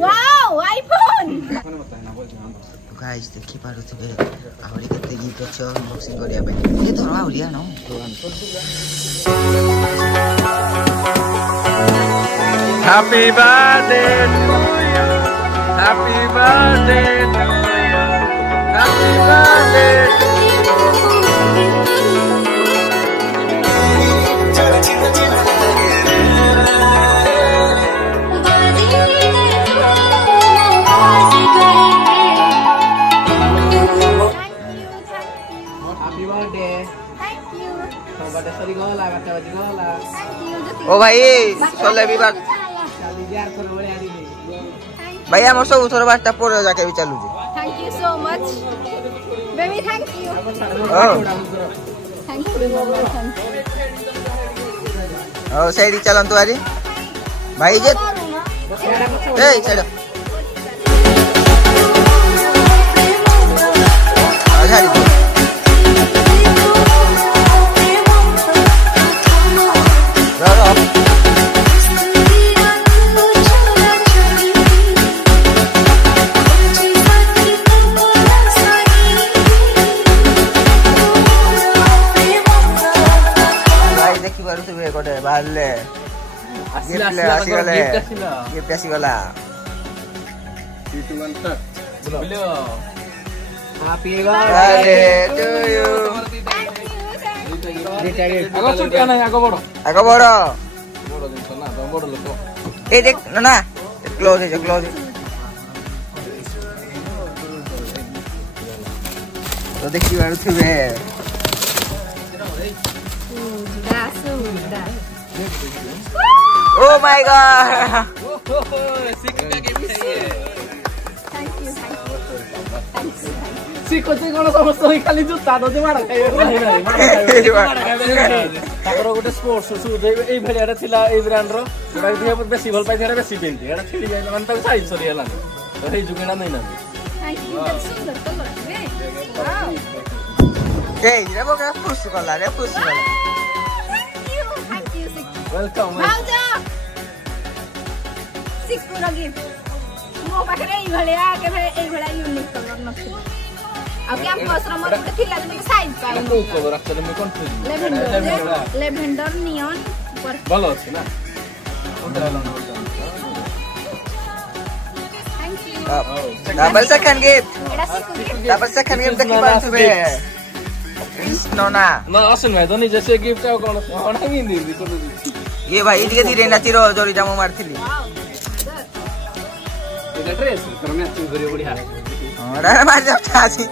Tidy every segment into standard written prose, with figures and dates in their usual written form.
Wow iPhone तो guys देखि पारुथबे आउरी कते गीत छ अनबॉक्सिंग करिया पे ए धर आउरी आनो happy birthday to you happy birthday to you happy birthday ओ भाई सोले भी बात भाई हम सब थोड़ा बात पर जाके भी चलू जी thank you so much baby thank you thank you ओ सही चलन तुम्हारी भाई जे ए चलो अच्छा बाहरले गिफ्ट आसीगला हैप्पी बर्थडे टू यू आगो छुट्टी नहीं आगो बड़ो आगो बड़ो बड़ो दिन ना तो बड़ो लोक ए देख ना क्लोज है तो देखि बारु थबे Oh my god! सिको चाहिँ गर्न समस्त खाली जुत्ता त चाहिँ माडा खायो तापर गोटे स्पोर्ट्स शू एई भेलियार थिला एई ब्रांड रो गोटा दिया बेसी भल पाइ थिरा बेसी पिन्थि एटा छिडी जाय मन त साइज सरी हला त हेइ जुगेना नै न थैंक यू सुंदर कलर रे वाओ ए रे बोका पुश कला थैंक यू वेलकम भाउजा सिक्कुर गिफ्ट मो पाखरे एई भलिया के भले एई भलिया यूनिक कलर नथि अब क्या मसरा मत थिला जे साइज पाइ को कलर एक्चुअली में कंफ्यूज लेवेंडर नियन पर भलो अछि ना thank U double second gift एटा सिक्कुर गिफ्ट डबल सेकंड गिफ्ट देखि पारुथबे नोना न असन भाइ दनी जैसे गिफ्ट आ कोन होना ही दी ये भाई धीरे धीरे नाचिरो जोरी जामो मारथिली एटा ड्रेस पर मैचिंग करियो बढ़िया ओरा मार जा छासी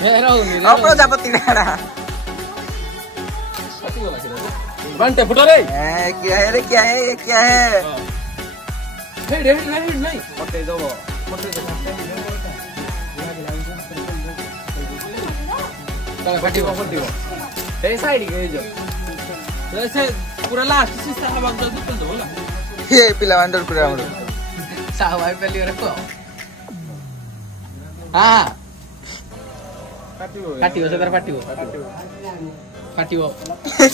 हे रहू नि ओ प्रजापति डाड़ा सती वाला के बनते फुटो रे ए क्या है रे क्या है ये क्या है हे डेविड नहीं पटे दो चल फटी हे साइड के जो जैसे पूरा लास्ट सिस्टा का भाग दो तो होला ये पिला अंडर पूरा हमरो साहबाई पहली रखो हां फाटी हो सदर फाटी हो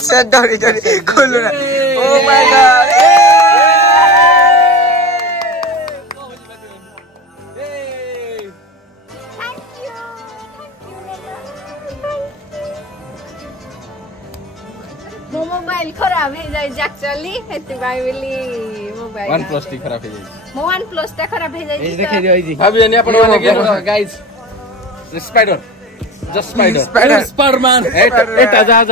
सेट डोरी खोलो ना ओ माय गॉड मोबाइल खराब है जाय एक्चुअली हेति भाई बोली मोबाइल OnePlus टी खराब है जाय मो OnePlus टा खराब है जाय देखै दियो जी भाभी अनि अपन माने के गाइस स्पाइडर जस्ट स्पाइडरमैन एटा जा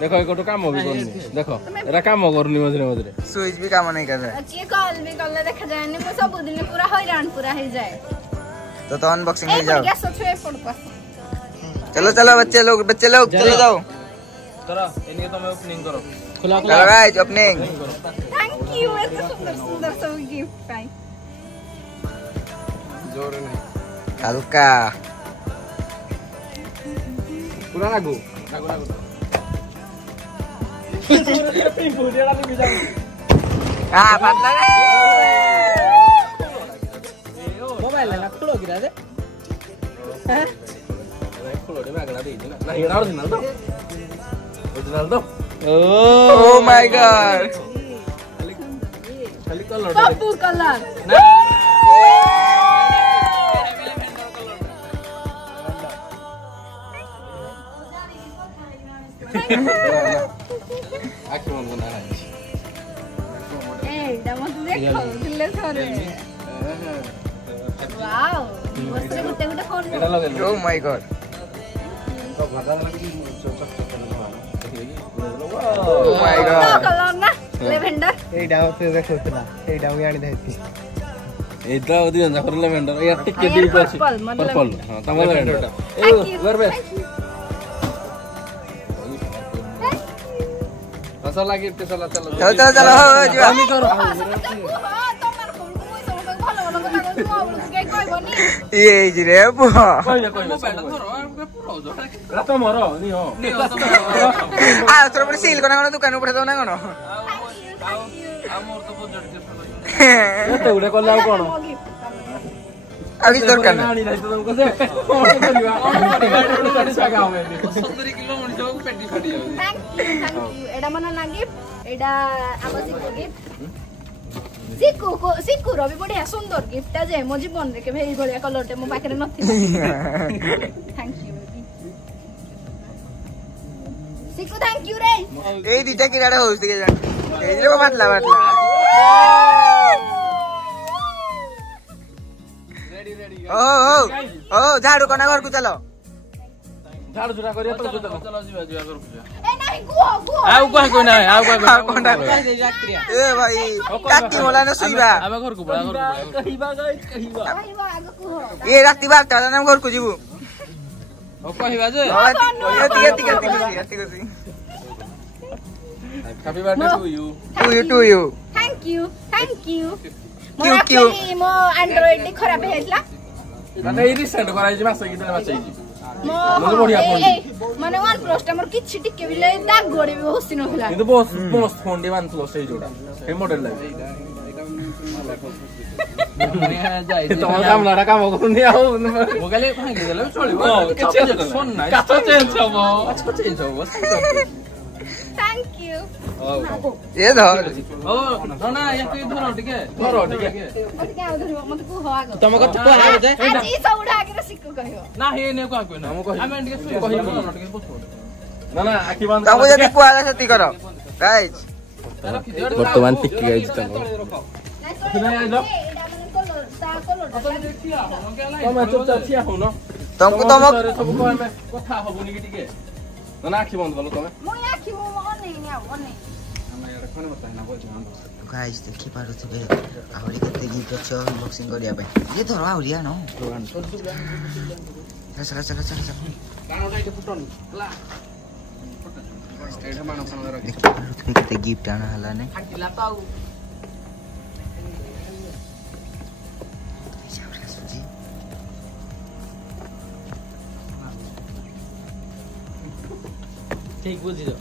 देखो एको तो काम हो भी कोनी देखो एरा काम हो करनी मजरे स्विच भी काम नहीं कर रहा है के कॉल भी कर ले देखा जाय ने सब दिन पूरा हैरान पूरा है जाए तो अनबॉक्सिंग में जाओ गैस छे पड़ पास चलो बच्चे लोग चलो जाओ करो इनके तो मैं ओपनिंग करो खुला चलो गाइस ओपनिंग थैंक यू इतना सुंदर सब गिफ्ट पाई जोर नहीं हल्का पूरा लागू हां पतला मोबाइल है ना खुलो गिरा दे हैं खुलो दे मैं अगला दे ना नहीं ओरिजिनल तो Oh my god. ଖାଲି କଲର ପପୁ କଲର ଆଖି ମନ ବନା ଏଇଟା ମତେ ଦେଖଉଥିଲେ ଥରେ ୱାଓ ବସରେ ଗୋଟେ ଗୋଟେ ଫୋନ ଏଟା ଲଗେଇ ଓ ମାଇ ଗଡ ତ ଭାଦା ଲାଗି ଓ ମାଇ ଗଡ କଲର ନା ଲେଭେଣ୍ଡର ଏଇଟା ମତେ ଦେଖଉଥିଲା ଏଇଟା ମୁଁ ଆଣି ଦେଇଛି ଏଇଟା ଦି ଜଣ ଯାକ ଲେଭେଣ୍ଡର ୟା ଟିକେ ଡିପ ଅଛି ପର୍ପଲ ହଁ ତମ ଲେଭେଣ୍ଡର ଏ ୱେର ବେଷ୍ଟ बस लागे पे चला चलो चलो चलो चलो हो जीवा कमी करो ये जिरे बो कोइले कोइले रात मरो नि हो आ तोर पर सील कोना कोना दुकान ऊपर दो ना कोन आमोर तो बजट के एते उडे कोला कोन अभी दरकार नानी नाही तो तुमको से कोन करवा कोन सागा हमें 70 किलो मणि जो पेटी फाटी जाउ थैंक यू एडा मना ना गिफ्ट एडा आम सिक्कू गिफ्ट सिक्कू रवि बढ़िया सुंदर गिफ्ट जे मो जीवन रे के भेई भलिया कलर टे मो पाखरे नथि thank you Sikku thank you रे ए दिटा किराडा होस दिके जान ए रे बाटला बाटला ओ झाड़ू कोना घर को चलो झाड़ू जुड़ा करिया तो चलो जीवा जीवा घर को ए नहीं गुहो आउ कोइ ना आउ कोंडा ए भाई राती मोला न सुइबा आबे घर को बड़ा घर को कहिबा गाइस कहिबा कहिबा आगो कुहो ए राती 12टा ना घर को जीवु ओ कहिबा जे यति happy birthday to you thank you क्यों? मो एंड्रॉइड खराब हेतला माने ई रिसेंट कराई जे मासे किते मासे मो मने बढ़िया फोन माने वन प्लस टा मोर किछि टिके बिले दाग गोड़ी भी होसी नखला किंतु बहुत मस्त फोन दे वन प्लस ए जोड़ा ए मॉडल लागे तो काम लड़ा काम करूनी आउ मो गले भांगी देले चलिबो फोन ना काचो चेंज हबो अच्छा चेंज हबो थैंक यू ए धर ओ ना या के धरो टिके मते क्या धरिबो मते को होआ गो तुम को तो आ जे आज ई सब उड़ा के सिक्कू कहियो ना हे ने को ना हम कहि हम टिके कहिबो ना टिके बसो ना आखि बंद तमको जदी कुआला सती करो गाइस वर्तमान टिक गाइस तम तुमको सब कथा हबुनी कि टिके ना आखि बंद कलो तमे मो आखि मो नहीं नहीं गाइस देखि पारो थबे आवरी कते गीत छ अनबॉक्सिंग करिया पे ये धरो आवरिया न चला चला चला चला कानोटा इटे फुटन ला स्टेट मानो खाना रखि देखि पारो थबे कते गिफ्ट आना हला ने फाटिला ताऊ ठीक बुझी दो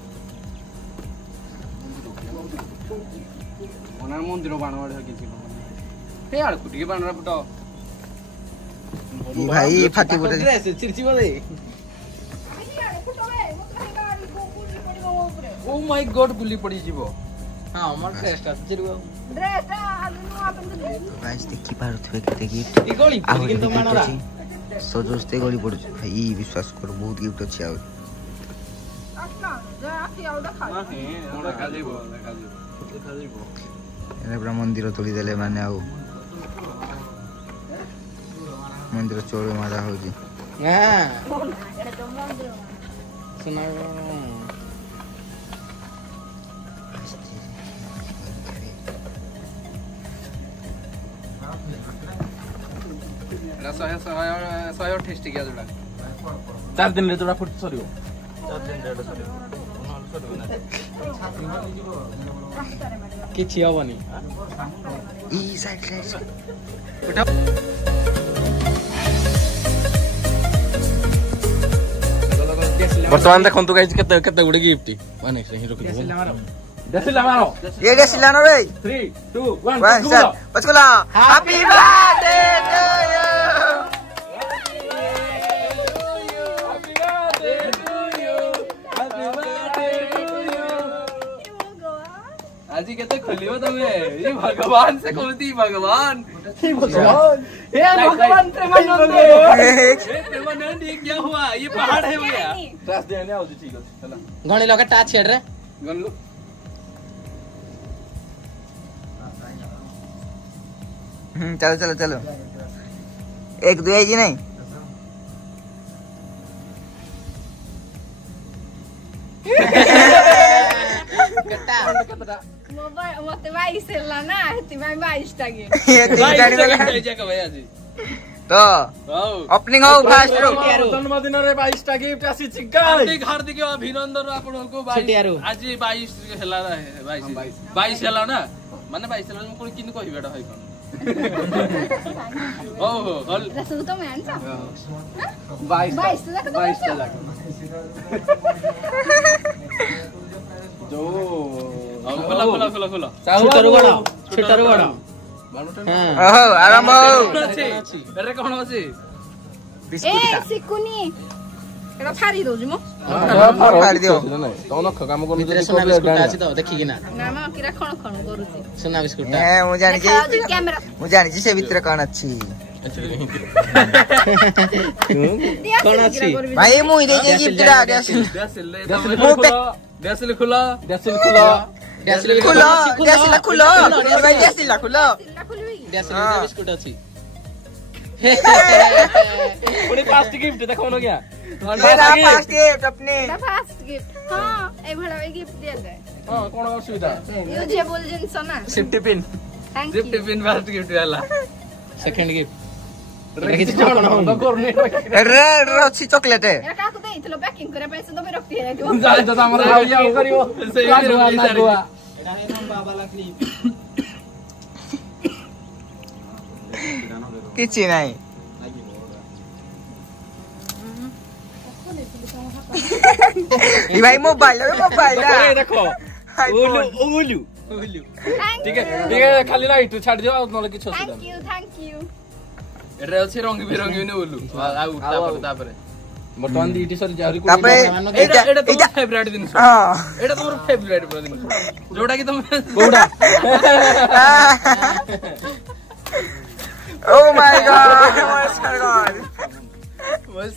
ओना मंदिर बाणवाड़ किछि हे आड़ कुटिके बाणरा फुटो भाई फाटी बोले ड्रेस चिरची बोले ओ माय गॉड गुली पड़ी जीवो हां हमर ड्रेसटा चिरवा ड्रेसटा आलू आपन गाइस देखि पारो थबे कते गिफ्ट ई गली पड़ी किंतु मानरा सजोस्ते गली पड़ भाई विश्वास कर बहुत गिफ्ट अछि आ पूरा मंदिर तोड़ी देले माने आउ मंदिर चोर मारा हो जी हां सुना सह टेस्ट किया जोड़ा 4 दिन रे जोड़ा फुट सरियो 4 दिन रे सरियो किछि हबनी ई साइड वर्तमान देखंतु गाइस केते केते गुडे गिफ्ट माने ही रखि देसिला मारो ये देसिला न रे 3 2 1 बचकुला हैप्पी बर्थडे टू यू আজি आजी केते खोलियो तमे ये भगवान से कहती भगवान हे भगवान प्रेमानंद प्रेमानंद ये क्या हुआ ये पहाड़ है भैया त्रास देने आओ ठीक है चला गणी लगा टाच छेड़ रे गन लो चलो चलो चलो एक दो है कि नहीं मते 22 ହେଲା ନା ସେଥିପାଇଁ 22 ଟା गेम तो ओपनिंग हो फास्ट रो जन्मदिन रे 22 टा गिफ्ट आसी हार्दिक हार्दिक अभिनंदन आपनको आज 22 ହେଲା 22 ହେଲା ना माने 22 ହେଲା कोन किन कहिबेडा है कोन ओ हो रसू तो मैं आंसा 22 जो खोला खोला खोला खोला छोटरू बड़ा ओहो आराम हो अरे कोन अछि ए सिकुनी एटा फारी दोजु मो फाड़ी दियो तो नख काम कोन सोना बिस्कुट अछि तो देखि कि ना ना म किरा खण खण करूची सोना बिस्कुट ए मु जानि कैमरा मु जानि से भीतर कोन अछि कोन अछि भाई मु दे जे गिफ्ट रा देसिल देसिल खुला भाई देसिल खुलो देसिल बिस्कुट अछि पुनी फास्ट गिफ्ट देखो न क्या मेरा फास्ट गिफ्ट अपने फास्ट गिफ्ट हां ए भड़ा गिफ्ट दे दे हां कोन असुविधा यूजेबल जिंस ना safety pin thank you safety pin fast gift वाला सेकंड गिफ्ट रे अच्छी चॉकलेट है एरा काकू देइथलो पैकिंग करे पैसे दबे रखती है तू जा जा हमर आइया करियो लागुआ एटा है हम बाबा ला क्लिप किछि नाही ई भाई मोबाइल देखो ओलू ठीक है खाली लाइट छाड़ दियो और नले किछ थैंक यू एरे अछि रंग बिरंगी ने ओलू आउ तापर बर्तमान दीटी सर जारी को एटा तो फेवरेट दिन हां एटा तोर फेवरेट दिन जोडा की तुम कोडा Oh my god!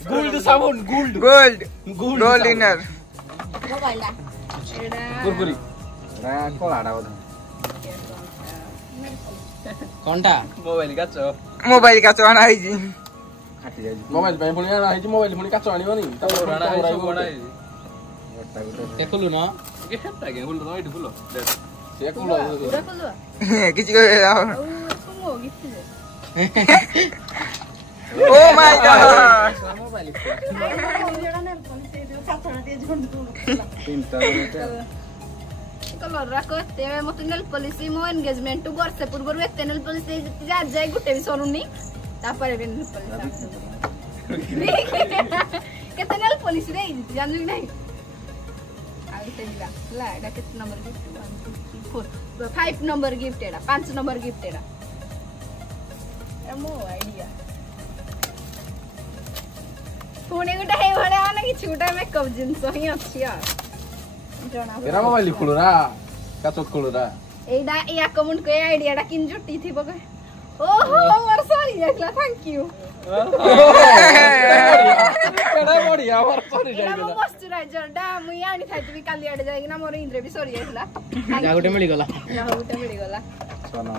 गोल्ड साबुन गोल्ड इनर मोबाइल ला एडा कुरकुरी रा कोलाडा बोल कोनटा मोबाइल का चोना है जी खाटी जाई मोबाइल पे पुणी आना है जी मोबाइल पुणी का चोणी बनी त राणा है सब बडा है देखलु ना के हेटा के बोल तो एट बोलो से कोलो देखलु किछि को सुमो गिफ्ट दे Oh my god! Mobile colour राको तेमे मत नेल पॉलिसी मो एंगेजमेंट टू वर्ष पूर्व एते नेल पॉलिसी जा जाय गुटे भी सरुनी तापर नेल पॉलिसी केते नेल पॉलिसी रे जानू नहीं आइ तेला ला एटा केते नंबर गिफ्ट 1 2 3 4 5 नंबर गिफ्ट एटा 5 नंबर गिफ्ट एटा एमो आइडिया पुणे गुटा हे भले आने कि छुटा मेकअप जिंस ही अछि यार जना तेरा मोबाइल खुलरा काचो खुलरा एडा या कमेंट को आइडियाडा किन जुटी थी बगे ओहो मोर सॉरी जाइला थैंक यू केडा बढ़िया मोर सॉरी जाइला मॉइस्चराइजर डा मुई आनी थाइती काली आडे जाइना मोर इंद्रे भी सॉरी जाइला जा गुटे मिली गला सोना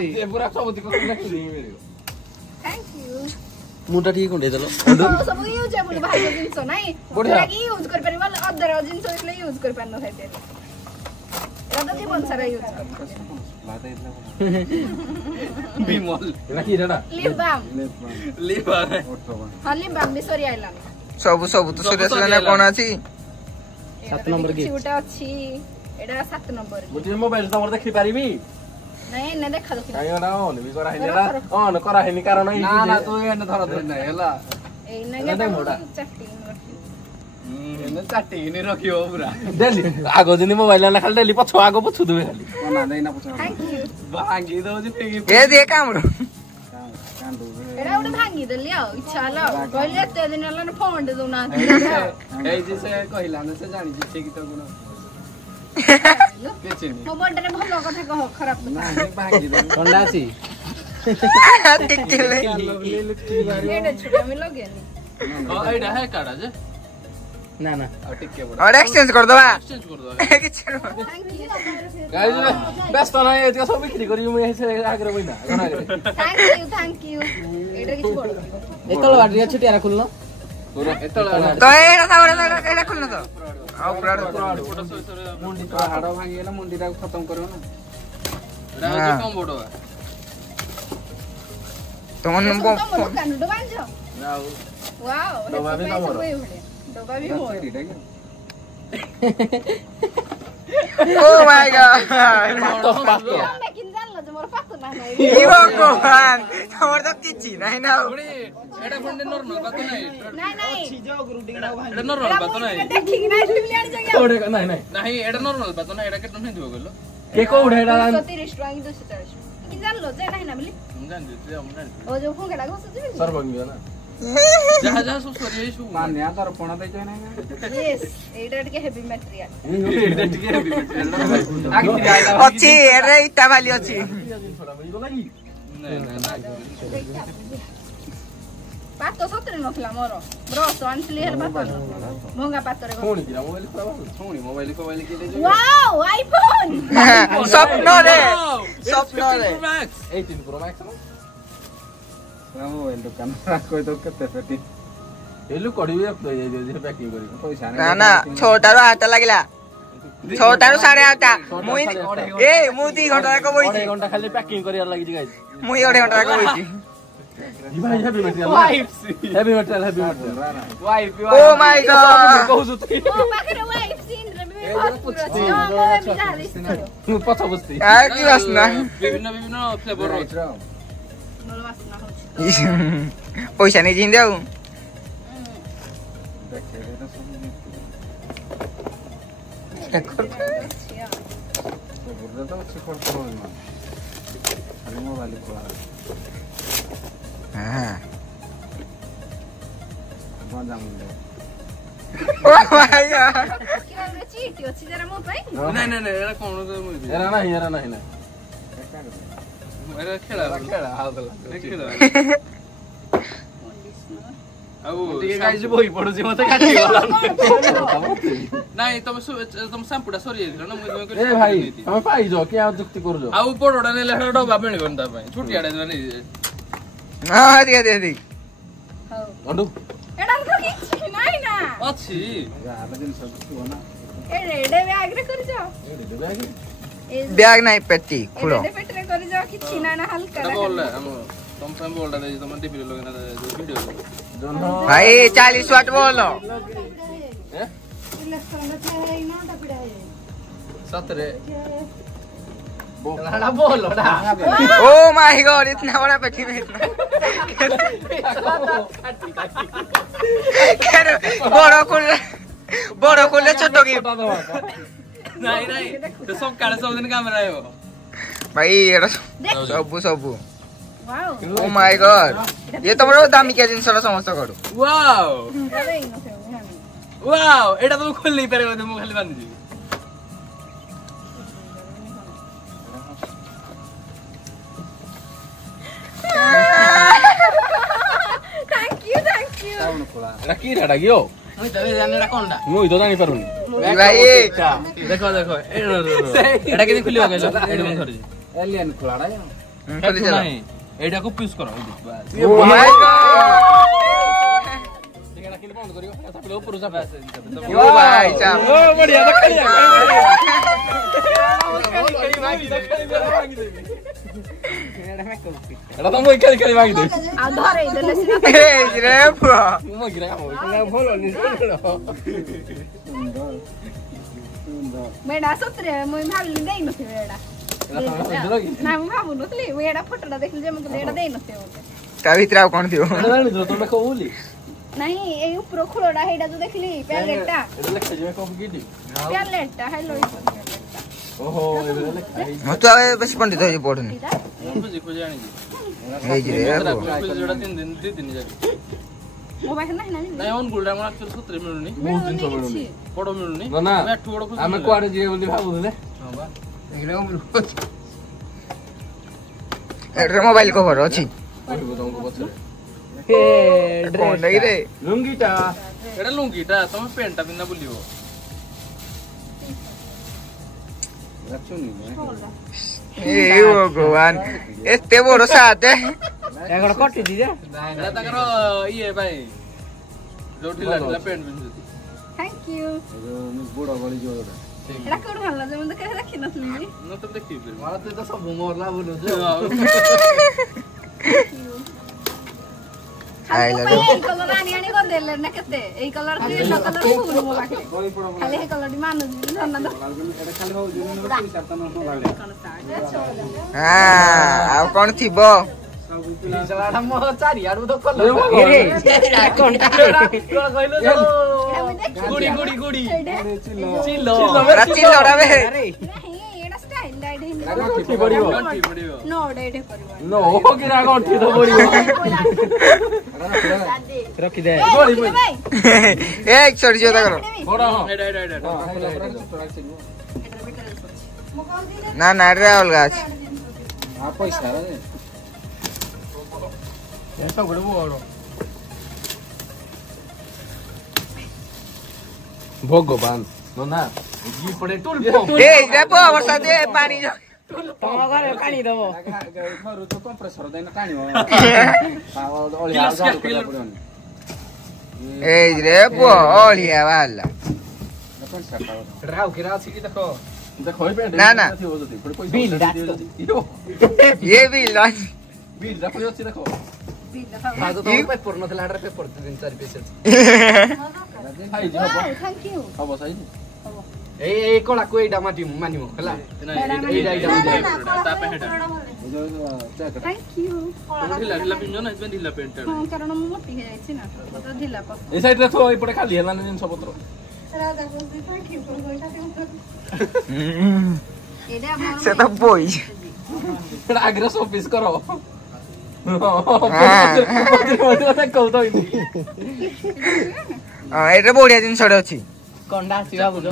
ये पूरा सब को नहीं मिलेगा थैंक यू मुटा ठीक होंडे चलो सब यूजेबल भाई जिंस नाही पूरा की यूज कर परिवा अदर जिंस इसलिए यूज कर पानो है ते रदा जीवन सारा यूज बिमल राखी रेडा लिप बाम हां लिप बाम भी सॉरी आइला सब तो सीरियस लेने कोन अछि 7 नंबर की छुटा अछि एडा 7 नंबर मुझे मोबाइल नंबर देखि पारिबी नहीं ने देखा दो काई ना ऑन भी करा हेनी ना ऑन करा हेनी कारण ना तू एने धर धर नै हला ए नहीं ना मोडा चट्टी एने चट्टी नि रखियो पूरा डेली आगो जनी मोबाइल ना खाली डेली पछो आगो पछु देबे खाली ना नै ना पछो थैंक यू भांगी दो जी फेगी ए दे कामरो एडा उडे भांगी देली आ इच्छा ला कहले ते दिन ला फोन दे दो ना ए जी से कहिला न से जानी जी ठीक तो गुण କିଛି ନି ମୋ ବର୍ଥଡେ ରେ ଭଲ କଥା କହ ଖରାପ କଥା ଥଣ୍ଡା ଅଛି ଟିକେ ବେ ଏଇଟା ଛୁଟି ଆମେ ଲଗେନି ଏଇଟା ହେ କାଢା ଯେ ନା ନା ଆଉ ଟିକେ ବଡ और एक्सचेंज कर दवा ଏକ୍ସଚେଞ୍ଜ କରିଦବା କିଛି ନୁହଁ। ଗାଇଜ ବ୍ୟସ୍ତ ନାହିଁ ଏତିକ ସବୁ ବିକ୍ରି କରିବି ମୁଁ ସେ ଆଗରେ ବଇନା ଘର ଆଗରେ ଥ୍ୟାଙ୍କ ୟୁ ଏଇଟା କିଛି ବଡ ଏତଳ ବାଡିଆ ଛୁଟିଆ ରଖୁଲ ଏତଳ तो एड़ा सावड़ा एड़ा खुलनो तो ଆଉ ପୁରା ମୁଣ୍ଡି ତ ହାଡ ଭାଙ୍ଗିଗଲା ମୁଣ୍ଡିଟାକୁ ଖତମ କରିବ ନା ଏଟା ହଉଛି କମ ବଡ ତମନ ଦୋକାନ ଡବା ଆଣିଛ ଆଉ ୱାଓ ଡବା ବି ତମର। ଡବା ବି ମୋର ओ माय गॉड ପାତ ତମେ କିନ୍ ଜାଣିଲ ଯେ ମୋର ପାତ ନା ନାହିଁ ଇବ କୋହାନ ତମର ତ କିଛି ନାହିଁ ନା ଏଟା ଫଣ୍ଡେ ନର୍ମାଲ ପାତ ନାହିଁ ନାଇଁ ନାଇଁ ଏଟା ନର୍ମାଲ ପାତ ନାହିଁ ଦେଖିକି ନାଇଁ ତୁମି ଆଣି ଜାଗା କୋଉଡେ ନାହିଁ ନାହିଁ ନାହିଁ ଏଟା ନର୍ମାଲ ପାତ ନା ଏଟା କେତେ ଟଙ୍କା ଦିବ କହିଲ କେ କୋଉଡେ ଏଟା 230 ଟଙ୍କା କି 240 କି ଜାଣିଲ ଯେ ନାହିଁ ନା ବୋଲି ମୁଁ ଜାଣିଛି ମୁଁ ଜାଣିଛି ଓ ଯୋଉ ଫୁଙ୍କାଟା ଘଷୁଛି ସର୍ବଜ୍ଞ ନା ଯାହା ଯାହା ସବୁ ସରି ଯାଇ ସବୁ ମାନ୍ୟା ଦର୍ପଣ ଦେଇଛ ନା ୟେସ୍ ଏଇଟା ଟିକେ ହେଭି ମ୍ୟାଟେରିଆଲ ଏଟା ଟିକେ ହେବି ଅଛି ଏରେ ଇଟା ବାଲି ଅଛି ପାତ ସତରେ ନଥିଲା ମୋର ବ୍ରସ୍ ଆଣିଥିଲି ହେଲେ ପାତ ମହଙ୍ଗା ପାତରେ ପୁଣି କିରା ମୋବାଇଲ ଖରାପ ପୁଣି ମୋବାଇଲ କୋବାଇଲ କିଏ ଦେଇଛ ୱାଓ ଆଇଫୋନ ସ୍ୱପ୍ନରେ ସ୍ୱପ୍ନରେ 18 Pro Max ମୋବାଇଲ ଦୋକାନ କହି ତ କେତେ ପେଟି ଏଲୁ କଡିବି ଯେ ପ୍ୟାକିଂ କରି ପଇସା ନା ନା 6 ରୁ 8 ଲାଗିଲା 6 ରୁ 8:30 ମୁଇ ଏ ମୁଁ 2 ଘଣ୍ଟା ଯାକ ବଇଛି 1 ଘଣ୍ଟା ଖାଲି ପ୍ୟାକିଂ କରିବାର ଲାଗିଛି ଗାଇस ମୁଇ 1 ଘଣ୍ଟା ଯାକ ବଇଛି ଭାଇ ହେଭି ମେଟେରିଆଲ ୱାଇଫ ଓ ମାय ଗॉड କହୁଛୁ ତୁ ମୋ ପାଖରେ ୱାଇଫ ସିନ୍ ରେ ବି ଭରପୁର ଅଛି ହଁ ମୋ ବି ଯାହା ରିସ୍କ କରିବ ମୁଁ ପଛ ବସ୍ତି ଆ କି ବାସନା ବିଭିନ୍ନ ଫ୍ଲେଭର ଅଛି ଭଲ ବାସ୍ନା ହଉଛି ପଇସା ନେଇ ଜିନ୍ଦେ ଆଉ हां ओ माय गॉड କିରାରେ ଚିଟି ଅଛି ଜରା ମୋ ପାଇଁ ନାଇଁ ଏରା କଣ ଏରା ନାହିଁ ଏରା ଖେଳା ହାଉଦଲା ଖେଳା ଆଉ ଟିକେ ଗାଇଜ ବହି ପଡୁଛି ମତେ କାଟି ଗଲା ନାଇଁ ତମେ ସାମ୍ପୁଟା ସରି ଯାଇଥିଲା ନା ମୁଁ ଏ ଭାଇ ତମେ ପାଇજો କି ଆଉ ଯୁକ୍ତି କରୁଛ ଆଉ ପଡଡା ନେଲେ ହେଡା ଡବା ମିଳିବନି ତା ପାଇଁ ଛୁଟିଆଡା ନେଇ हां दे ହଉ ଅଣ୍ଡୁ ଏଟା ତ କିଛି ନାଇଁ ନା ଅଛି ଯାହା ଜିନିଷ ଥିବ ନା ଏ ରେଡେ ବ୍ୟାଗ ରେ କରିଛ बैग नहीं पेटी खुलो ରେଡେ ପେଟରେ କରିଛ କିଛି ନା ନା ହାଲକା ଏଟା ବୋଲ ଆମ ତମ ପାଇଁ ବୋଲଟା ଦେଇ ତମ ଟିଭି ଲଗେନା ଭିଡିଓ ଜନ भाई 40 वाट बोलो ଏ सतरे बोला बोलड़ा ओ माय गॉड इतना बड़ा पेटी में इतना बड़ो खुले छोटो की नहीं तो सब काले सब दिन कैमरा है वो भाई एटा सब वाओ ओ माय गॉड ये तो बड़ा दामी के जिंस रा समस्त करू वाओ अरे इन से हम वाओ एटा तो खोल नहीं पारे मु खाली बांध दी थैंक यू एटा की डाटा गियो मुई तो जाने कोनडा मुई तो जानि पारुनी भाई देखो एटा के खुलियो गइलो एडी मन धरि एलियन खुलाडा चली चलो नहीं एटा को पीस करो ओ माय गॉड एटा किल बंद करियो ऐसा पले ऊपर जा पास ओ भाई साहब ओ बढ़िया बढ़िया एटा तो मुई खेली मांगी दे आ धरे देले सिना ए रे ब्रो मो गिरा काम भलो नि मेडा सतरे मुई भाबली देई नथि एडा ना मु भाबु नथली मुई एडा फोटोटा देखली जे मके एडा देई नथि ओके ता भितरा कोन दियो जानि जो तुम कहूली नहीं ए ऊपर खुलोडा हेडा जो देखली पैलेटटा एटा लेख जे कॉपी कीडी पैलेटटा हेलो ओहो एटा लेख म तो आवे बस पंडित होई पढुनी बुझी को जानि ए जी रे जोड़ा 3 दिन जाके ମୋ ପାଖରେ ନାହିଁ ନା ନାଇଁ ଅନୁଗୁଳଟା ଆମର ଆକ୍ଚୁଆଲି ସତରେ ମିଳୁନି ବହୁତ ଜିନିଷ ମିଳୁନି ବଡ ମିଳୁନି ନା ଆମେ ଏଠୁ ବଡ ଆମେ କୁଆଡେ ଯିବେ ବୋଲି ଭାବୁଥିଲେ ହଁ ବା ଏଟା ମୋବାଇଲ କଭର ଅଛି କହିବୁ ତମକୁ ପଛରେ କଣ ରେ ଲୁଙ୍ଗିଟା ଏଟା ଲୁଙ୍ଗିଟା ତମେ ପ୍ୟାଣ୍ଟଟା ପିନ୍ଧା ବୁଲିବ ଏ ଭଗବାନ ଏତେ ବଡ ସାତ ଏଗଡ଼ କଟିଛି ଯେ ଏଟା ତାଙ୍କର ଇଏ ପାଇଁ ଯୋଉଠି ଲାଗିଲା ପ୍ୟାଣ୍ଟ ପିନ୍ଧୁଛନ୍ତି ଥ୍ୟାଙ୍କ ୟୁ ବୁଢ ଗଳି ଯିବ ଏଟା କୋଉଠୁ ଭଲ ଯେ ମୁଁ ତ କେବେ ଦେଖିନଥିଲି ମୁଁ ତ ଦେଖିବି ତୁ ତ ସବୁ ମରଲା ବୁଲୁଛୁ ଖାଲି ମୋ ପାଇଁ ଏଇ କଲର ଆଣି କରିଦେଲେ ନା କେତେ ଏଇ କଲର ୟେଲୋ କଲର ଫୁଲ ମୋ ପାଖରେ ଖାଲି ଏଇ କଲରଟି ମାନୁଛି ଧନ୍ୟବାଦ ଆଉ କଣ ଥିବ ଚାରିଆଡୁ ତ କଲ ଗୁଡି ଗୁଡି ଗୁଡି ଚିଲୋ ବେ ଏଟା ଷ୍ଟାଇଲ ଲାଇଟ୍ ଗଣ୍ଠି ପଡିବ नो डेटे परिवार नो କିରା ଗଣ୍ଠି ତ ପଡିବ ରଖି ଦେ भाई ଏ ଛୋଟ ଝିଅ ତାଙ୍କର ବଡ ହଁ ଏଟା ଏଟା ଏଟା ନା ନା ଏଟା ଅଲଗା ଅଛି ପଇସା ସବୁଠୁ ବଡ ଭଗବାନ ନା ଇ ପଡେ ଟୁଲ ଏ ରେ ପୁଅ ବର୍ଷା ଦେ ପାଣି ତମ ଘରେ ପାଣି ଦବ ଘରୁ ତ କମ୍ପ୍ରେସର ଦେଇନ ଟାଣିବ ଅଳିଆ ଝାଡୁ କରିବା ପଡିବନି ଏ ରେ ପୁଅ ଅଳିଆ ବାହାରିଲା ରାଉ କିରା ଅଛି କି ଦେଖ ଦେଖ ଏଇ ପ୍ୟାଣ୍ଟ ନା, ନା। ଥିବ ଯଦି ପୁଣି ପଇସା ବିଲ୍ ପଇସା ଡାକ। ଦିଅ ଯଦି। ଏ ବି ଲଞ୍ଚ ବିଲ୍ ଟା ପୁଣି ଅଛି ଦେଖ ପେପର ନଥିଲା ହାଟରେ ପେପର 3-4 ପିସ୍ ଅଛି ସାଇଜ ହବ थैंक यू ହବ ସାଇଜ ଏଇ କଳାକୁ ଏଇଟା ମାନିବ ହେଲା ଏଇଟା ତା ପ୍ୟାଣ୍ଟ थैंक यू ଢିଲା ଢିଲା ପିନ୍ଧ ନା ସେଥିପାଇଁ ଢିଲା ପ୍ୟାଣ୍ଟ हां कारण ମୁଁ ମୋଟି ହେଇ ଯାଇଛି ନା ତ ଢିଲା ପସ ଏଇ ସାଇଡରେ ଥୋ ଏପଟେ ଖାଲି ହେଲାନି ଜିନିଷ ପତ୍ର ରାଜା ବସି थैंक यू for going ଏଟା ଆମର ସେ ତ ବୋଇ ଏଟା ଆଗରେ ସର୍ଭିସ କର ଏଟା ବଢିଆ ଜିନିଷଟେ ଅଛି କଣ୍ଡା ଅଛି ଭାବୁଛ